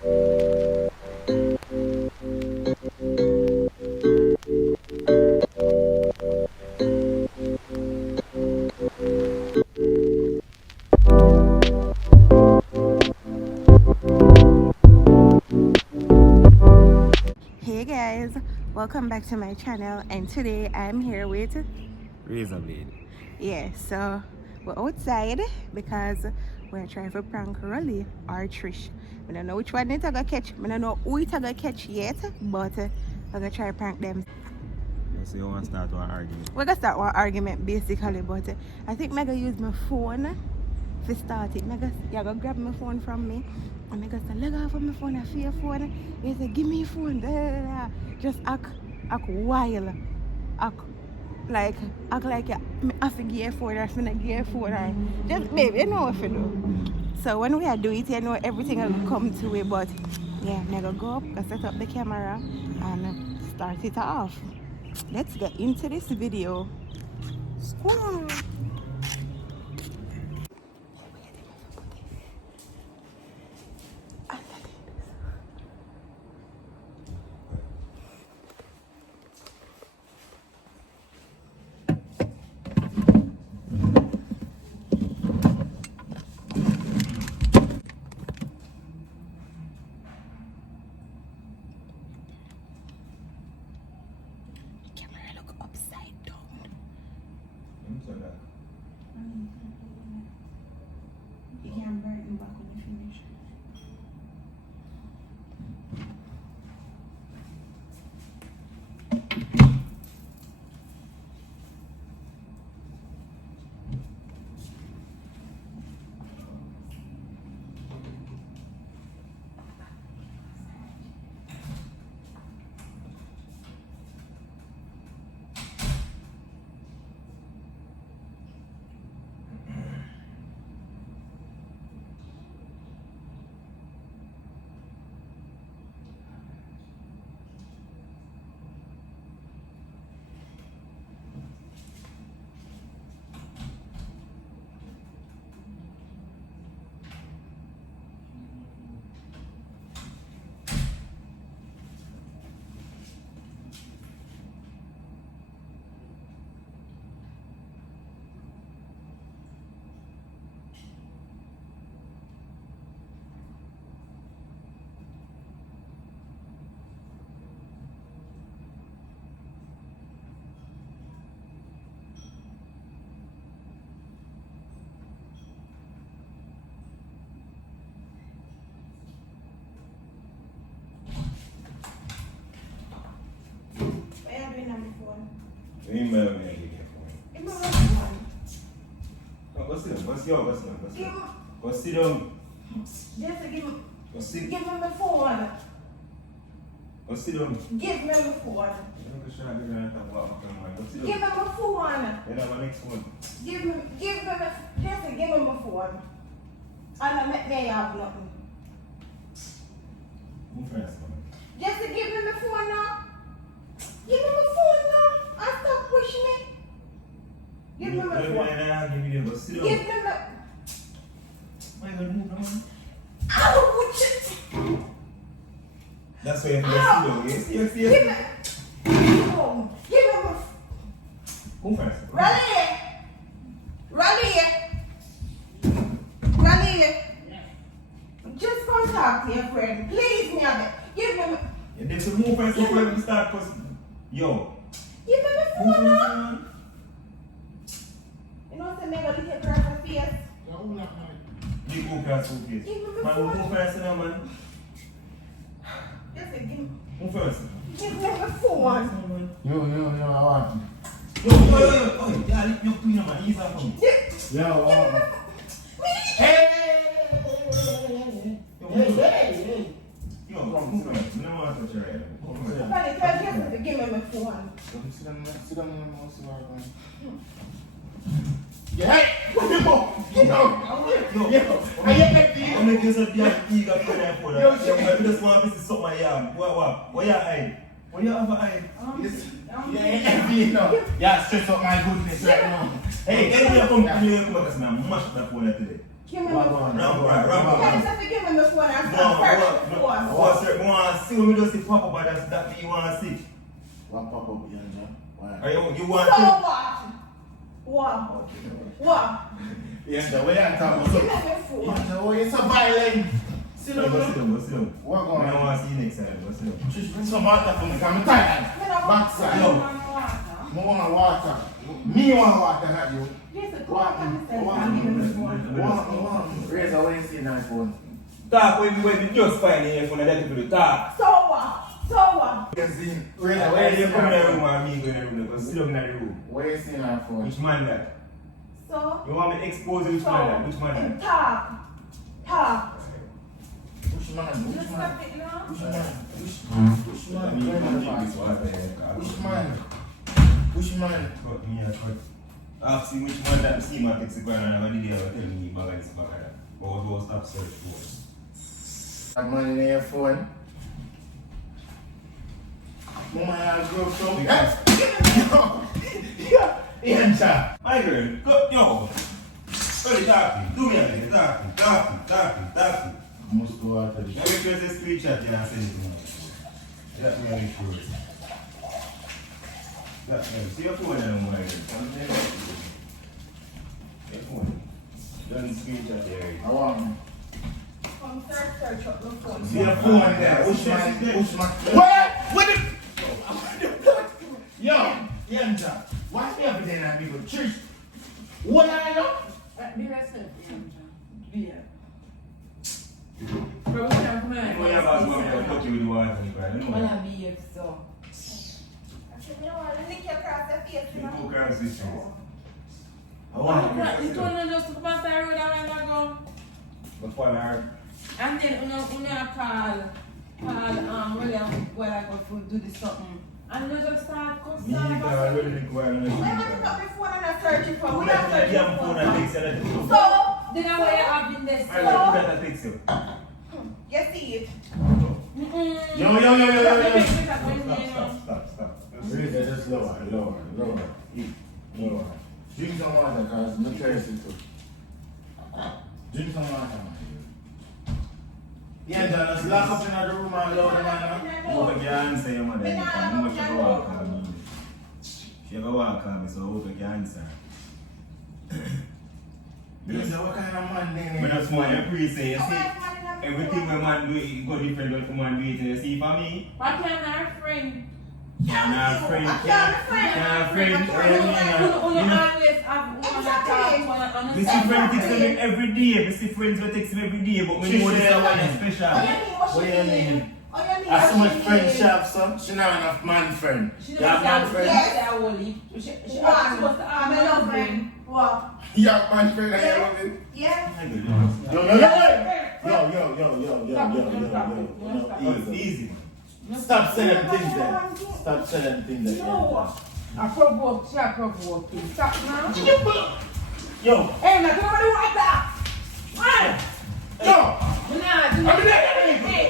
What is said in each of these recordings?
Hey guys, welcome back to my channel, and today I'm here with Razor blade. yeah, so we're outside because we're trying to prank Rolly or Trish. I don't know which one it's gonna catch. I don't know who it's gonna catch yet, but we're gonna try to prank them. So you want to start one argument? We're gonna start one argument basically, but I think I'm gonna use my phone to start it. You're gonna grab my phone from me and I'm gonna say, let go off of my phone, I feel your phone. You say, give me your phone. Da, da, da. Just act wild. Act like you have to give your phone or if you not give your phone. Or just, baby, you know what to do. So when we are doing it, you know everything will come to it, but yeah, I'm gonna go up, gonna set up the camera and start it off. Let's get into this video. Squad. You can brighten back when you finish. Email me and get your phone. Go sit down. Go sit down. Just give me. Go sit. Give me my phone. Go sit down. Give me my phone. Give me my phone. Then have my next one. Give me my phone. And I make me have nothing. Move first, man. Just give me my phone now. Give me my phone now. And stop pushing me. Give me my phone. Give me my. Why you gonna move now, man? I will put it. That's why you have to sit down. Yes. Give me my phone. Give me my. Move first. Rally. Just contact your friend. Please, me a bit. Give me my. You need to move first before you start, cause yo. Give me my phone now. You know what I'm going to take her off her face? You go past your face. Give me my Man, phone. move first now, man. Just give me. Move first. Give me my phone. Yo, I want you. Yo, yeah, you clean man, ease up on me. Yo, I want you. Hey! Yo, Come move on, first. I don't want to touch your head. Somebody tell you to give me my phone. Sit down, see what I'm doing. Yeah, hey! Yo! I get that to you. I'm going to just be an eager for that for Yo, that. I just want to see something I am. What you hide? What you have an eye? Yeah, envy now. Yeah, stress out my goodness right now. Hey, anyway, come because I'm mashed that phone today. Give me my phone. Wrong. You guys have to give me my phone and start first phone. see when we just see pop up and that me you want to see. What pop up here, John? Why? Or you want So to? what? What? Yeah, the way I talk Give about me my phone. yeah, the way it's so violent. Sit down, Go sit down, go sit down. What I going don't on? want to see you next time. Go sit down. Just bring some water for me, because I'm tired. Backside. Yo. I want water. Me want water, not you. Yes, the What? phone. Raise away and see my phone. Talk when we just find the phone and let people talk. So what? So what? You see, raise away Where and you see come in the my room phone. and me go in the room? Go sit down in the room. Where you see my phone? Which man that? So. You want me to expose which man that? Which man that? Talk. Which man? Which Just man? stop it now. Which man? Which man? Me Where can the drink this fuck? water. Which man? Which man? Cut me a cut. Ask him which man that see my text and have a video tell me bag this bag of that. But what was stop search for? That man in your phone. Mama has grown so yes. Yeah. My girl, go, yo. What talking? Do me a minute, talking. Must go out of Let me press the screenshot and send it to me. Let me make sure. See your phone now, my girl. Your phone. Don't screenshot there. I want. Come search up the phone. See your phone there. Which man? What the? Yo, Yanja. Why be up there and people? Trish. What I know? Be respectful. Be here. You know you have to touch you with the water and you cry. You know Wanna what? be here, so. I said, you know what? Lick your cross the face. You go cross this shit. I want. This one just to come outside the road a while ago. But for her, And then una call William where I go to do this something. And you just start me cussing. can already think about it. Why am I pick up my phone and I'm searching for? We are Yeah, searching phone for. and text you. So, Then I wear having this. I like that I text you. you see it? Yo. Stop. Really, just lower. Drink some water, cause I'm thirsty too. Drink some water, man. Yeah, John, just lock up in the room and load the man. You can answer your mother anytime. You must go walk on me. She go walk on me, so I hope you can answer. Yes, what kind of man then? But that's why you pre-say, you see, everything my man do, it go different than man do it. You see, for me, Why can't our friend? can't have friend. You always have one that talk. Me see friends text me every day. Me see friends will text me every day, but me know this is one special. What you mean? I so much friendship, son. She not enough man friend. She You don't have man say friend? yes. She supposed to have I'm a love friend. What? You have man friend and you love it? Yeah. Yo. Easy. Stop saying things then. Stop saying things then. No. I provoke. She a provoking. Stop now. Yo. Hey, now do what you want that. Man. Yo. Hey.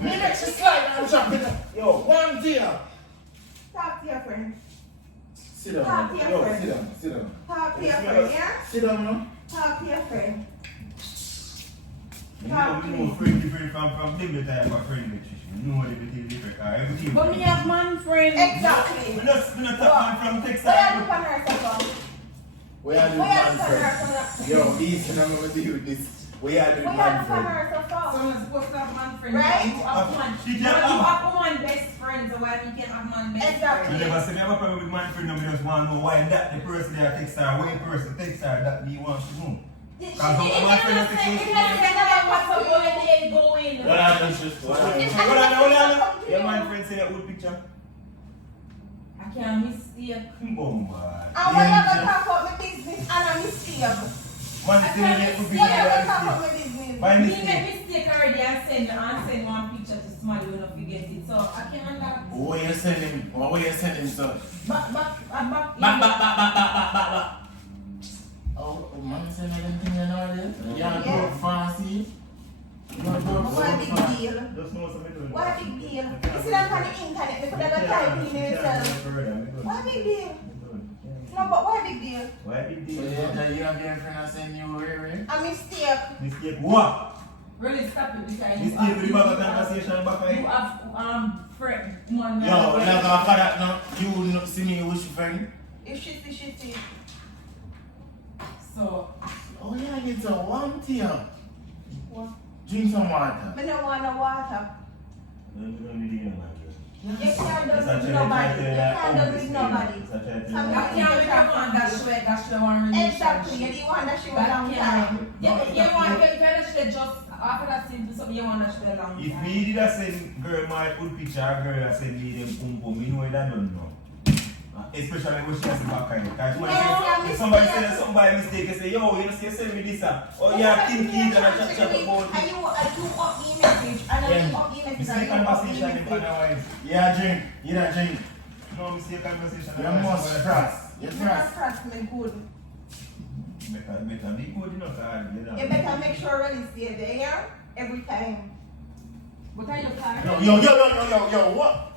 Me make you slide and jump in. Yo, one deal. Talk to your friend. Sit down. Talk to your Yo, friend. sit down. Talk to your friend, yeah? Sit down, no? Talk to your friend. You know friend different from them type of friend nutrition. You know everything different. Everything. But me have man friend. Exactly. We not talk man from Texas. Where are you on her second? We are doing Where are man you on her friend. second? Yo, easy, I'm going to do this. We are doing Where are man you on friend. her So second? I'm supposed to have man friend. Right? You have one. She You just have one best friend, so why you can have man best Exactly. You never say me have a problem with man friend, no, me just want to know why that the person there text her, why the person text her that he wants to know. Because my friend has text me. What happens? What happens? Hold on. Your man friend say that old picture. I can't mistake. Boom, man. And when you go talk about my business and a mistake. Man say that old When you picture. go talk about my business. Why Me make mistake? mistake already and send one picture to somebody when I forget it. So I can't like. What you send him? What you send him, sir? Back. Oh, man, send me them things, you know this? Yeah, go fancy. What a big deal. Just know something. What a big deal. You see that on the internet, they could have got type in yourself. What a big deal. No, but what a big deal. Why big So deal? you have your friend and send you away, right? A mistake. Mistake what? Really stop it because This table, the back of conversation back you here. have friend one. Yo, like after that now, you not see me with your friend. If she see. So, Oh yeah, I need some warm tea. What? Drink some water. I don't want no water. No, you don't need it, man. You can't do It's it a with try nobody. to You can't do it with nobody. It's a try to that can't make a man that's the one relationship. Exactly. You the one that she was long That time. can't. You want to get just after that simple something you want to stay long If time. me did a send girl my put picture of girl that send me them pum pum, me know that don't know. Especially when she has the back kind. If somebody said something by mistake, you say, yo, you know, you send me this oh yeah, think it and I chat about it. Are you up e-message? And I you up You e-message. see And you up conversation in e-message. Panawai. Yeah, drink. You don't drink. No, me see conversation. You must trust. You You trust. must trust me good. Better be good enough to argue, you know. You better make sure Rolly stay there every time. What are you planning? Yo, what?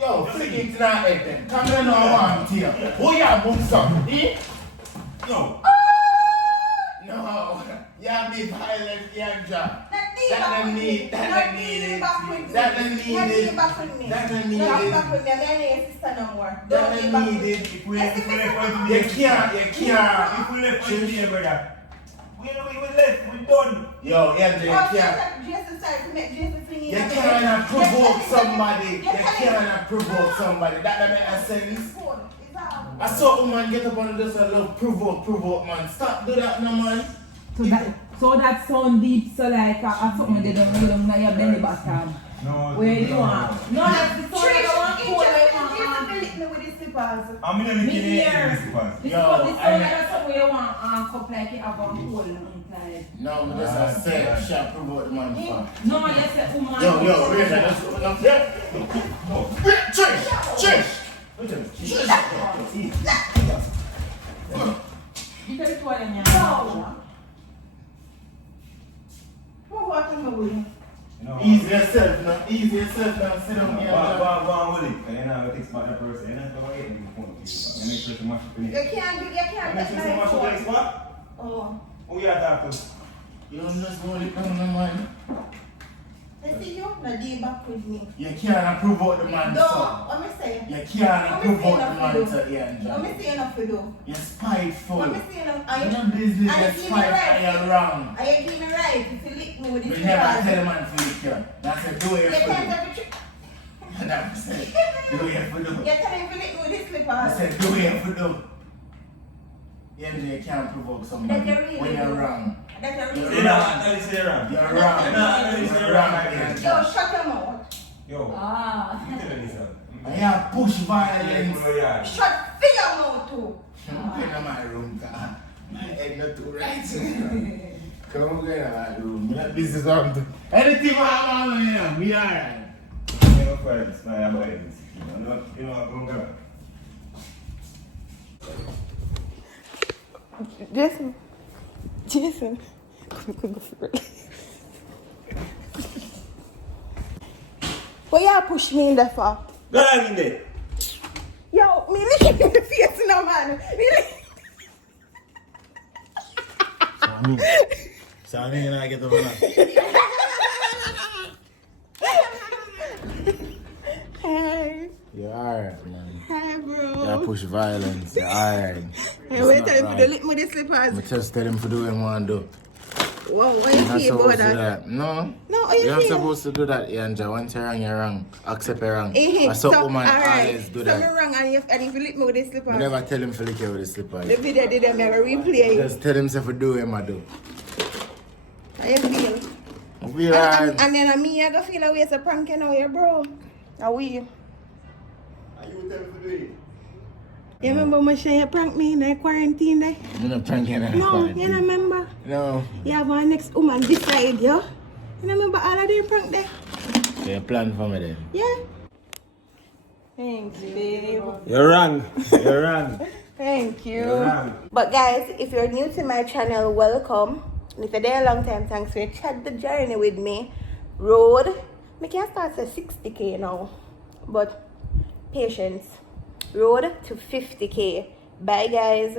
Yo, freaking tonight, then. Come here now, warm tea. Who you have booked some? Eh? No. No. You have be violent, young job. That don't need it. That don't need it. That don't need it. That don't need Not it. back with me. I'm not your sister no more. That Don't be don't back need with me. it. If we left out You can't. if we left out here, brother. We left, we done. Yo, Andrew, you Oh, can't. Jesus started to make Jesus sing. You cannot provoke somebody. You cannot provoke somebody. That don't make no sense. I saw a woman get up and just a little provoke, man. Stop do that, no, man. So that sound deep, so like something they don't know now your belly button. No. Where you want? No, that's the sound I want Trish, cool. Jesus me with his slippers. I'm in the Me here. this This Yo, sound that's something you want cup like you have a hole inside. No, but that's a say, shall provoke the man for. No, you say woman. Yo, wait, that's what I'm saying. Trish. You tell it what in your No. What walking away? Easy yourself now, sit down here. Go on with it. And then I'll text back that person. And then I'll get the phone. And make sure to mash up in You it. can't Make sure to take my mash up in phone. it, what? Oh. Who you are talking? You don't just hold it down, no, man. I see you, now deal back with me. You can't provoke the man, No, son. what me say? You can't provoke the man to What Ian me say enough to do? You're spiteful. What me say enough? You're not business, and you're if you give me spiteful, right, you're wrong. and you give me right if you lick me with this We never tell slippers. the man to lick you. That's a do it You for can't you. have a trick. That's it. Do it for you. You tell him to lick me with this I slippers. said do it for you. You can't provoke somebody That you really when you're do. wrong. That's a You're reason. Say that. Tell you say wrong. You're wrong. You're wrong again. Yo, shut your mouth. Yo. Ah. You tell me this. I have push violence. Shut for your mouth too. Come in my room, car. My head not too right. Come on, get in my room. Me not business on to. Anything I want, you know, me alright. You know, for this, my avoidance. You know, I'm going to Jason. Come for it. What you push me in there for? Go on in there. Yo, me lick him in the face now, man. Me lick. So I mean, I get the one. Hey. You're alright, man. Hi, bro. Yeah, push violence. You're alright. Hey, wait till him to lick me with the slippers. But just tell him to do what he want to do. Whoa, what You're you not feel supposed about to do that? that. No. No, how you You're not feel? supposed to do that, Yanja. Once you're wrong. Accept you're wrong. Eh, I saw so, woman alright. always do So that. me wrong and if you lick me with the I slippers. never tell him to lick you with the slippers. The video did them never replay. Just tell him to do what he do. How you feel? We alright. And then me, I go feel like it's a prank now, yeah, bro. How we? Are you tell him to do it? You remember when you prank me in the quarantine day? I'm not pranking that. No, you don't remember? No. You have one next woman beside you. You don't remember all of them prank there? So you plan for me then? Yeah. Thanks, babe. You're wrong. You're wrong. Thank you. You're wrong. But guys, if you're new to my channel, welcome. And if you're there a long time, thanks for chat the journey with me. Road, I can start at 60k now, but patience. Road to 50k. Bye guys.